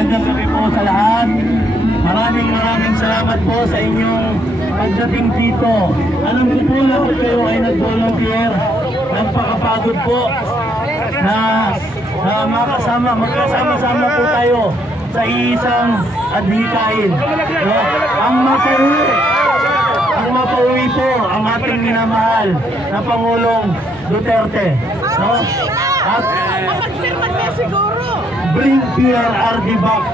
magandang gabi po sa lahat. Maraming salamat po sa inyong pagdating dito. Alam ko po na kayo ay nag-volunteer. Nagpakapagod po na magkasama-sama po tayo sa isang adhikain. No? Ang mapauwi po ang ating minamahal na Pangulong Duterte. No? At bring PRRD back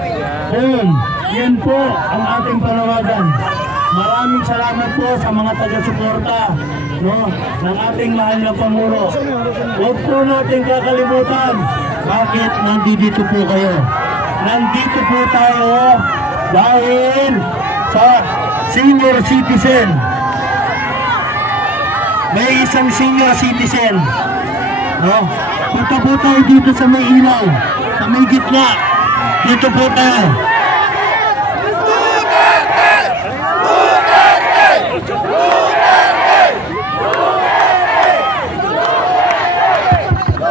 home. Yan po ang ating panawagan. Maraming salamat po sa mga taga-suporta, no, ng ating mahal na Pangulo. Huwag po natin kakalimutan bakit nandito po kayo. Nandito po tayo dahil sa senior citizen. May isang senior citizen, no? Punta po tayo dito sa may ilaw, sa may gitna. Dito po tayo.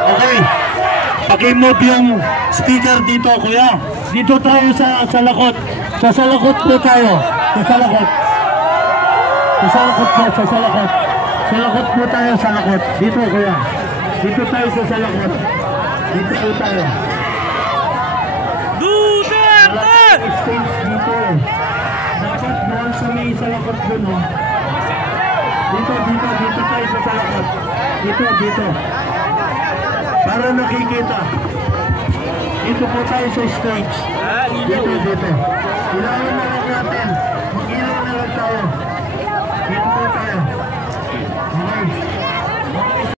Okay, pakimot yung speaker dito, kuya. Dito tayo sa lakot. Sa salakot po tayo. Sa salakot. Sa salakot po, sa salakot. Sa lakot po tayo, sa lakot. Dito, kuya. Dito tayo sa salakot. Dito po tayo. Duterte! Stage dito. Dapat doon sa may salakot doon, oh. Dito tayo sa salakot. Dito. Para nakikita. Dito po tayo sa stage. Dito. Kailangan